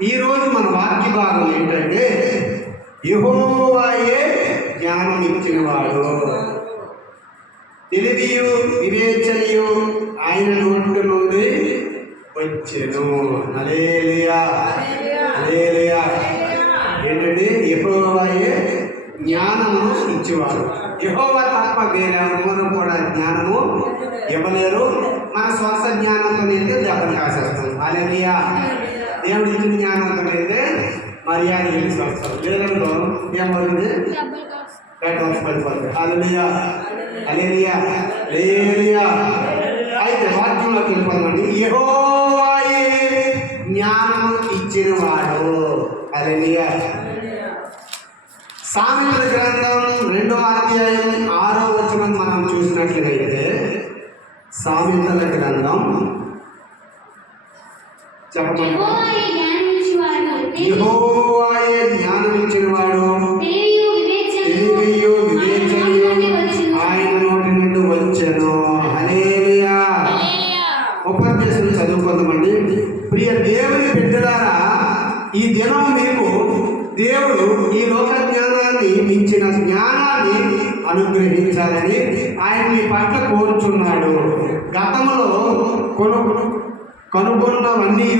ఈరోజు మన వాక్య భాగం ఏంటంటే యెహోవాయే జ్ఞానం ఇచ్చినవాడు, తెలివియు వివేచనయు ఆయన నోటి నుండి వచ్చెను. హల్లెలూయా హల్లెలూయా. ఏంటంటే యెహోవాయే జ్ఞానము ఇచ్చేవాడు. యెహోవా తప్ప వేరెవరు కూడా జ్ఞానము ఇవ్వలేరు. మన స్వంత జ్ఞానంతో అయితే దెబ్బలు కాసేస్తాం. హల్లెలూయా. దేవుడు ఇచ్చిన జ్ఞానంతో అయితే మర్యాద వెళ్ళి వస్తాం, లేదంలో ఏమవుతుంది పడిపోతుంది. హల్లెలూయా హల్లెలూయా హల్లెలూయా. అయితే వాక్యంలోకి వెళ్ళిపోదామండి. యెహోవాయే జ్ఞానము ఇచ్చినవాడు. హల్లెలూయా. సామెతల గ్రంథం 2వ అధ్యాయం 6వ వచనం మనం చూసినట్లయితే, సామెతల గ్రంథం చెప్పండి. యెహోవాయే జ్ఞానం ఇచ్చినవాడు, తెలివియు వివేచనయు ఆయన నోటి నుండి వచ్చెను. హల్లెలూయా. ఉపదేశం చదువుకుందామండి. ప్రియ దేవుని బిడ్డలారా, ఈ దినం మీకు దేవుడు ఈ లోక జ్ఞానాన్ని మించిన జ్ఞానాన్ని అనుగ్రహించాలని ఆయన మీ పట్ల కోరుచున్నాడు. గతంలో కనుగొన్నవన్నీ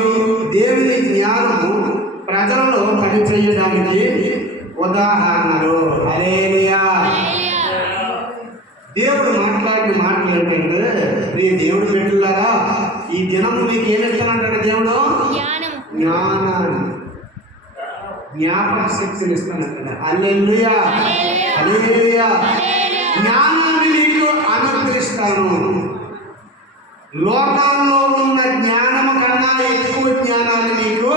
దేవుని జ్ఞానము ప్రజలలో పనిచేయడానికి ఉదాహరణలు. హల్లెలూయా. దేవుడు మాట్లాడిన మాటలు ఏంటంటే, నీ దేవుడు బిడ్డలారా, ఈ దినం మీకు ఏమిస్తానంటాడు దేవుడు? జ్ఞానాన్ని, జ్ఞాపక శక్తిని ఇస్తానంటాడు. హల్లెలూయా హల్లెలూయా. జ్ఞానాన్ని నీకు అనుగ్రహిస్తాను. లోకంలో ఉన్న జ్ఞానము కన్నా ఎక్కువ జ్ఞానాన్ని నీకు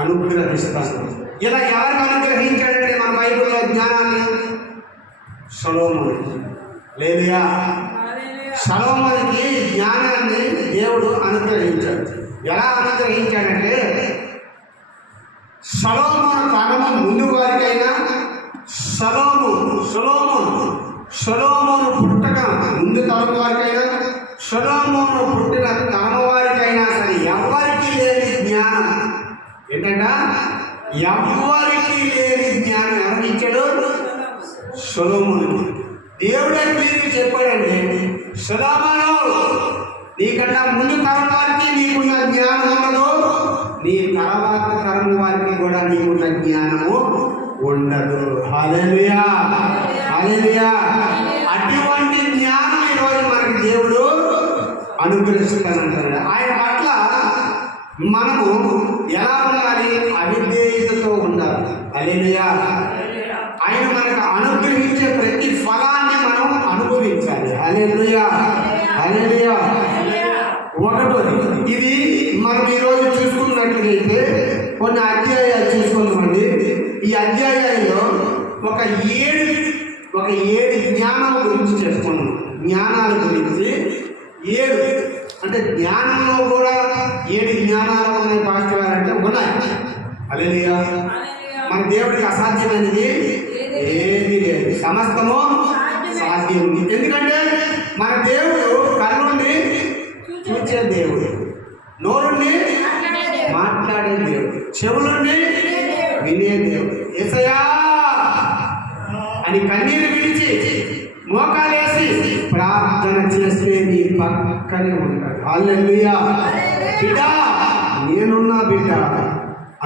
అనుగ్రహిస్తాను. ఇలా ఎవరికి అనుగ్రహించాడంటే మన బైబిల్లో జ్ఞానాన్ని? సొలొమోనుకి. హల్లెలూయా. సొలొమోనుకి జ్ఞానాన్ని దేవుడు అనుగ్రహించాడు. ఎలా అనుగ్రహించాడంటే, సొలొమోను తనము ముందు వారికైనా, సొలొమోను పుట్టక ముందు తరం వారికైనా, సొలొమోను పుట్టిన తరం వారికైనా సరే ఎవరికి లేని జ్ఞానం ఏంటంట? ఎవరికి లేని జ్ఞానం ఎవరికి ఇచ్చాడు? సొలొమోనుకి. దేవుడే మీరు చెప్పాడండి, సొలొమోను నీకన్నా ముందు తరం వారికి నీకున్న జ్ఞానం ఉండదు, నీ తర్వాత తరం వారికి కూడా నీకున్న జ్ఞానము ఉండదు. హల్లెలూయా హల్లెలూయా. అటువంటి జ్ఞానం ఈరోజు మనకి దేవుడు అనుగ్రహిస్తానంటాడు. ఆయన పట్ల మనము ఎలా ఉండాలి? అవిధేయతతో ఉండాలి. హల్లెలూయా. ఆయన మనకు అనుగ్రహించే ప్రతి ఫలాన్ని మనం అనుభవించాలి. హల్లెలూయా హల్లెలూయా. ఒకటోది, ఇది మనం ఈరోజు చూసుకున్నట్లయితే కొన్ని అధ్యాయాలు చూసుకుందామండి. ఈ అధ్యాయాల్లో ఒక ఏడు జ్ఞానాల గురించి చెప్పుకున్నాం. జ్ఞానాల గురించి 7 అంటే జ్ఞానంలో కూడా 7 జ్ఞానాలు ఉన్నాయి పాస్టర్ గారు అంటే ఉన్నాయి. హల్లెలూయా. మన దేవుడికి అసాధ్యమైనది ఏమీ లేదు, సమస్తము సాధ్యం. ఎందుకంటే మన దేవుడు కన్నుండి చూచే దేవుడు, నోరుండి మాట్లాడే దేవుడు, చెవులుండి వినే దేవుడు. యేసయ్యా అని కన్నీరు విడిచి మోకాలేసి ప్రార్థన చేస్తే నీ పక్కనే ఉంటాడు. హల్లెలూయా. బిడ్డ నేనున్నా బిడ్డ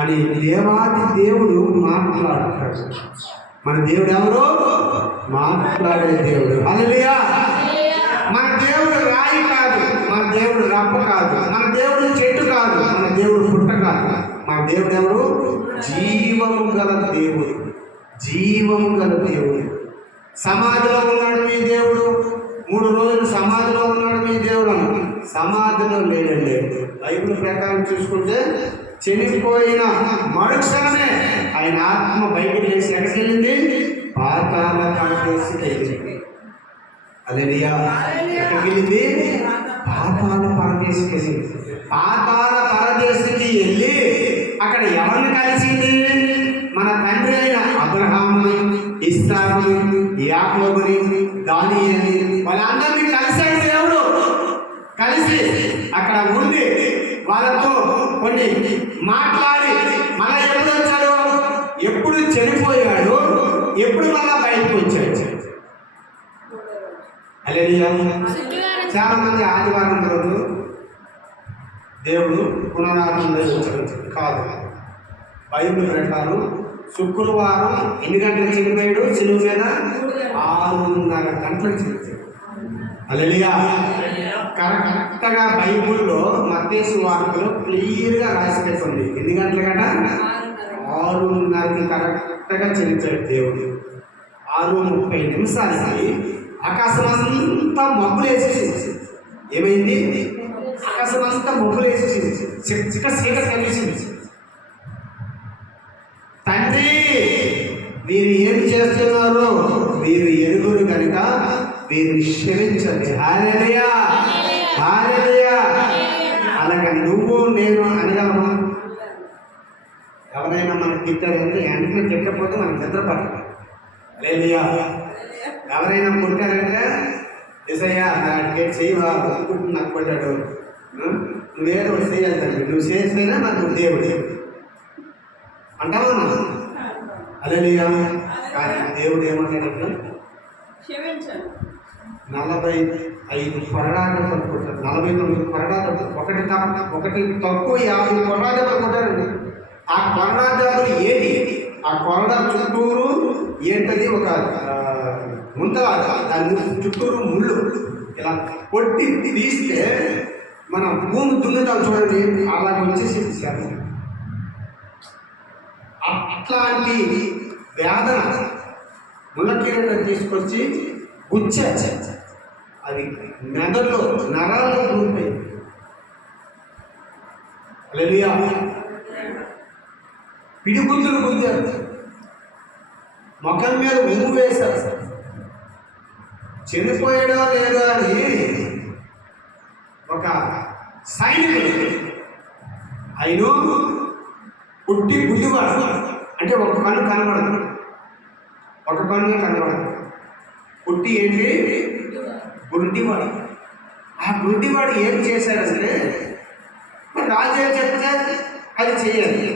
అని దేవాది దేవుడు మాట్లాడతాడు. మన దేవుడు ఎవరు? మాట్లాడే దేవుడు. హల్లెలూయా. మన దేవుడు రాయి కాదు, మన దేవుడు రప్ప కాదు, మన దేవుడు చెట్టు కాదు, మన దేవుడు పుట్ట కాదు. మన దేవుడు ఎవరు? జీవము గల దేవుడు, జీవము గల దేవుడు. సమాధిలో ఉన్నాడు మీ దేవుడు, 3 రోజులు సమాధిలో ఉన్నాడు మీ దేవుడు. సమాధిలో లేదండి. బైబిల్ ప్రకారం చూసుకుంటే చనిపోయిన మరుక్షణమే ఆయన ఆత్మ బయటికి లేచి ఎక్కడికి వెళ్ళింది? పాతాళ పరదేశికి వెళ్ళింది. హల్లెలూయా. ఎక్కడికి వెళ్ళింది? పాతాళ పరదేశికి వెళ్ళింది. పాతాళ పరదేశికి వెళ్ళి అక్కడ ఎవరిని కలిసింది? మన తండ్రి అయిన అబ్రహాముని, ఇస్సాకుని, యాకోబుని, దానియేలుని వాళ్ళందరినీ కలిశాడు దేవుడు. కలిసి అక్కడ ఉండి వాళ్ళతో కొన్ని మాట్లాడి మళ్ళా ఎప్పుడు వచ్చాడు, ఎప్పుడు చనిపోయాడు, ఎప్పుడు మళ్ళా బయటకు వచ్చాడు. హల్లెలూయా. చాలా మంది ఆదివారం రోజు దేవుడు పునరాత్మలో వచ్చాడు. కాదు, బైబిల్ ప్రకారం శుక్రవారం ఎన్ని గంటలకు చనిపోయాడు? సిలువ మీద 6:30 గంటలకు చనిపోయాడు. హల్లెలూయా. కరెక్ట్గా బైబిల్లో మత్తయి సువార్తలో క్లియర్గా రాసి పెట్టుంది. ఎన్ని గంటలకట? 6:30కి కరెక్ట్గా చనిపోయాడు దేవుడు. 6:30 నిమిషాలకి ఆకాశం అంతా మబ్బులు వేసేసింది. ఏమైంది? ఆకాశం అంతా మబ్బులు వేసేసింది. చీకటి కలిసింది. తండ్రి, మీరు ఏం చేస్తున్నారో మీరు ఎరుగురు కనుక మీరు క్షమించండి. హల్లెలూయా, హల్లెలూయా. అలాగే నువ్వు నేను అనగలమా? ఎవరైనా మనకు తిట్టారంటే వెంటనే తిట్టకపోతే మనకు నిద్రపడదు. హల్లెలూయా. ఎవరైనా కొట్టారంటే నిజయ్యా చేయవా, నాకు కొట్టాడు, నువ్వేదో చేయాలి తండ్రి, నువ్వు చేసినా నాకు దేవుడు అంటావా? హల్లెలూయా. కానీ దేవుడు ఏమంటాడంటే 45 కొరడాలు పట్టుకుంటారు. 49 కొరడాలు, ఒకటి తక్కువ 50 కొరడాలు పట్టుకుంటారండి. ఆ కొరడాలు ఏంటి? ఆ కొరడా చుట్టూరు ఏంటది? ఒక ముంత, దాని చుట్టూరు ముళ్ళు ఇలా కొట్టి తీస్తే మనం భూమి దున్నుతాం చూడండి, అలాగ వచ్చేసి శాతం. అట్లాంటి వేదన ముళ్ళకీరను తీసుకొచ్చి గుచ్చే అది మెదడులో నరాల్లో దూరిపోయి. హల్లెలూయా. పిడిగుద్దులు గుద్దారు, ముఖం మీద ఉమ్ము వేశారు. చనిపోయాడో లేదో అని ఒక సైనికుడు, ఆయన పుట్టి గుడ్డివాడు, అంటే ఒక కన్ను కనబడదు, ఒక కన్ను కనబడదు. పుట్టి ఏంటి? గుడ్డివాడు. ఆ గుడ్డివాడు ఏం చేశాడంటే రాజు చెప్తే అది చేయాలి.